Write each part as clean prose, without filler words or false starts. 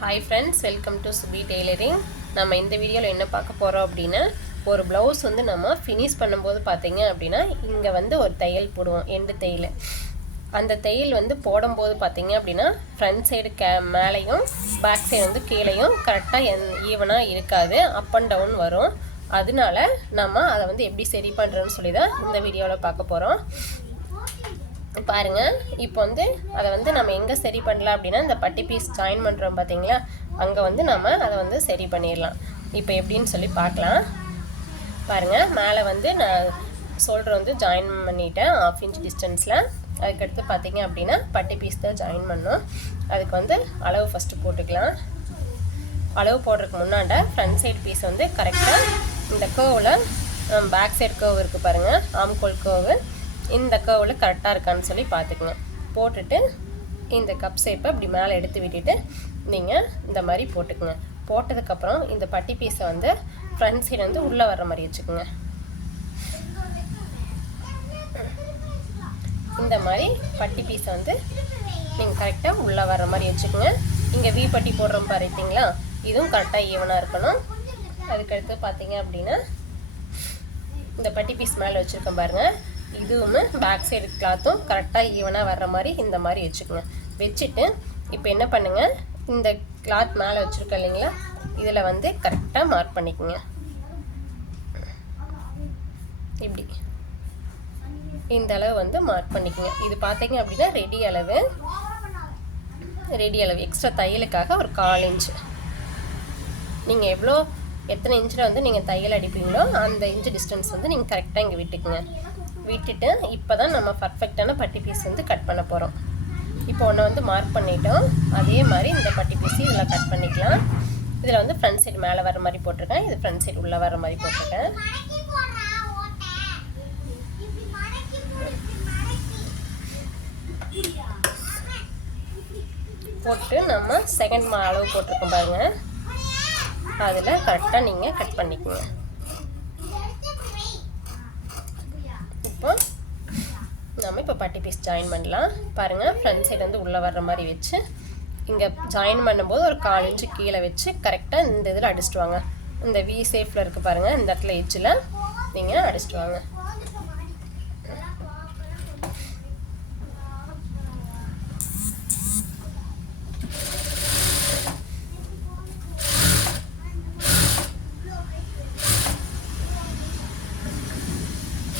Hi friends, welcome to Subi Tailoring. நம்ம இந்த வீடியோல என்ன பார்க்க போறோம் அப்படினா ஒரு ப்ளவுஸ் வந்து நம்ம ஃபினிஷ் பண்ணும்போது பாத்தீங்க அப்படினா இங்க வந்து ஒரு தையல் போடுவோம் எண்ட் தையல். அந்த தையல் வந்து போடும்போது பாத்தீங்க அப்படினா ஃப்ரண்ட் சைடு மேலையும் பேக் சைடு வந்து கீழையும் கரெக்ட்டா ஈவனா இருக்காது, அப் அண்ட் டவுன் வரும். அதனால நம்ம அதை வந்து எப்படி சரி பண்றோம்னு சொல்லி தான் இந்த வீடியோல பார்க்க போறோம். பாருங்க இப்போ வந்து அதை வந்து நம்ம எங்கே சரி பண்ணலாம் அப்படின்னா இந்த பட்டி பீஸ் ஜாயின் பண்ணுறோம் பார்த்தீங்களா, அங்கே வந்து நம்ம அதை வந்து சரி பண்ணிடலாம். இப்போ எப்படின்னு சொல்லி பார்க்கலாம். பாருங்கள், மேலே வந்து நான் ஷோல்டர் வந்து ஜாயின் பண்ணிட்டேன் 1/2 இன்ச் டிஸ்டன்ஸில். அதுக்கடுத்து பார்த்தீங்க அப்படின்னா பட்டி பீஸ் தான் ஜாயின் பண்ணோம். அதுக்கு வந்து அளவு ஃபஸ்ட்டு போட்டுக்கலாம். அளவு போடுறதுக்கு முன்னாண்ட ஃப்ரண்ட் சைடு பீஸ் வந்து கரெக்டாக இந்த கர்வில் பேக் சைடு கர்வ் இருக்குது பாருங்கள், ஆம்கோல் கர்வு, இந்த கர்வில் கரெக்டாக இருக்கான்னு சொல்லி பார்த்துக்குங்க. போட்டுட்டு இந்த கப் ஷேப்பை இப்படி மேலே எடுத்து விட்டுட்டு நீங்கள் இந்த மாதிரி போட்டுக்குங்க. போட்டதுக்கப்புறம் இந்த பட்டி பீஸை வந்து ஃப்ரண்ட் சைடு வந்து உள்ளே வர்ற மாதிரி வச்சுக்கோங்க. இந்த மாதிரி பட்டி பீஸை வந்து நீங்கள் கரெக்டாக உள்ளே வர்ற மாதிரி வச்சுக்கோங்க. இங்கே வி பட்டி போடுறோம் பாருங்களா, இதுவும் கரெக்டாக ஈவனாக இருக்கணும். அதுக்கடுத்து பார்த்தீங்க அப்படின்னா இந்த பட்டி பீஸ் மேலே வச்சுருக்கோம் பாருங்கள், இதுவுமே பேக் சைடு கிளாத்தும் கரெக்டாக ஈவனாக வர்ற மாதிரி இந்த மாதிரி வச்சுக்கோங்க. வச்சுட்டு இப்போ என்ன பண்ணுங்கள், இந்த கிளாத் மேலே வச்சுருக்கோம் இல்லைங்களா, இதில் வந்து கரெக்டாக மார்க் பண்ணிக்கோங்க. இப்படி இந்த அளவு வந்து மார்க் பண்ணிக்கோங்க. இது பார்த்தீங்க அப்படின்னா ரெடி அளவு எக்ஸ்ட்ரா தையலுக்காக ஒரு 1/4 இன்ச்சு. நீங்கள் எத்தனை இன்ச்சில் வந்து நீங்கள் தையல் அடிப்பீங்களோ அந்த இன்ச்சு டிஸ்டன்ஸ் வந்து நீங்கள் கரெக்டாக இங்கே விட்டுக்குங்க. விட்டுட்டு இப்போ தான் நம்ம பர்ஃபெக்டான பட்டி பீஸ் வந்து கட் பண்ண போகிறோம். இப்போ ஒன்று வந்து மார்க் பண்ணிட்டோம், அதே மாதிரி இந்த பட்டி பீஸ் இதில் கட் பண்ணிக்கலாம். இதில் வந்து ஃப்ரண்ட் சைடு மேலே வர மாதிரி போட்டிருக்கேன், இது ஃப்ரண்ட் சைடு உள்ளே வர மாதிரி போட்டிருக்கேன். போட்டு நம்ம செகண்ட் அளவு போட்டிருக்கோம் பாருங்கள், அதில் கரெக்டாக நீங்கள் கட் பண்ணிக்கோங்க. இப்போ பட்டி பீஸ் ஜாயின் பண்ணலாம். பாருங்கள், ஃப்ரண்ட் சைடு வந்து உள்ளே வர்ற மாதிரி வச்சு இங்கே ஜாயின் பண்ணும்போது ஒரு 1/4 இன்ச்சு கீழே வச்சு கரெக்டாக இந்த இதில் அடிச்சிட்டு வாங்க. இந்த வி ஷேப்பில் இருக்குது பாருங்கள், இந்த இடத்துல எட்ஜில் நீங்கள் அடிச்சிட்டு வாங்க.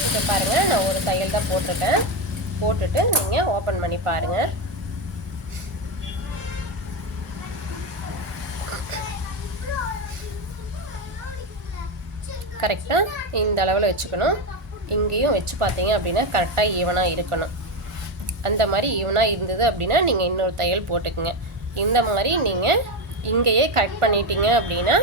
இப்போ பாருங்கள், நான் ஒரு தையல் தான் போட்டிருக்கேன். போட்டுட்டு நீங்கள் ஓப்பன் பண்ணி பாருங்கள். கரெக்டாக இந்த அளவில் வச்சுக்கணும். இங்கேயும் வச்சு பார்த்தீங்க அப்படின்னா கரெக்டாக ஈவனாக இருக்கணும். அந்த மாதிரி ஈவனாக இருந்தது அப்படின்னா நீங்கள் இன்னொரு தையல் போட்டுக்குங்க. இந்த மாதிரி நீங்கள் இங்கேயே கட் பண்ணிட்டீங்க அப்படின்னா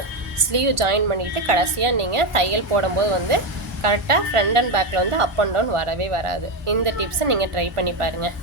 ஸ்லீவ் ஜாயின் பண்ணிவிட்டு கடைசியாக நீங்கள் தையல் போடும்போது வந்து கரெக்டாக ஃப்ரண்ட் அண்ட் பேக்கில் வந்து அப் அண்ட் டவுன் வரவே வராது. இந்த டிப்ஸை நீங்கள் ட்ரை பண்ணி பாருங்கள்.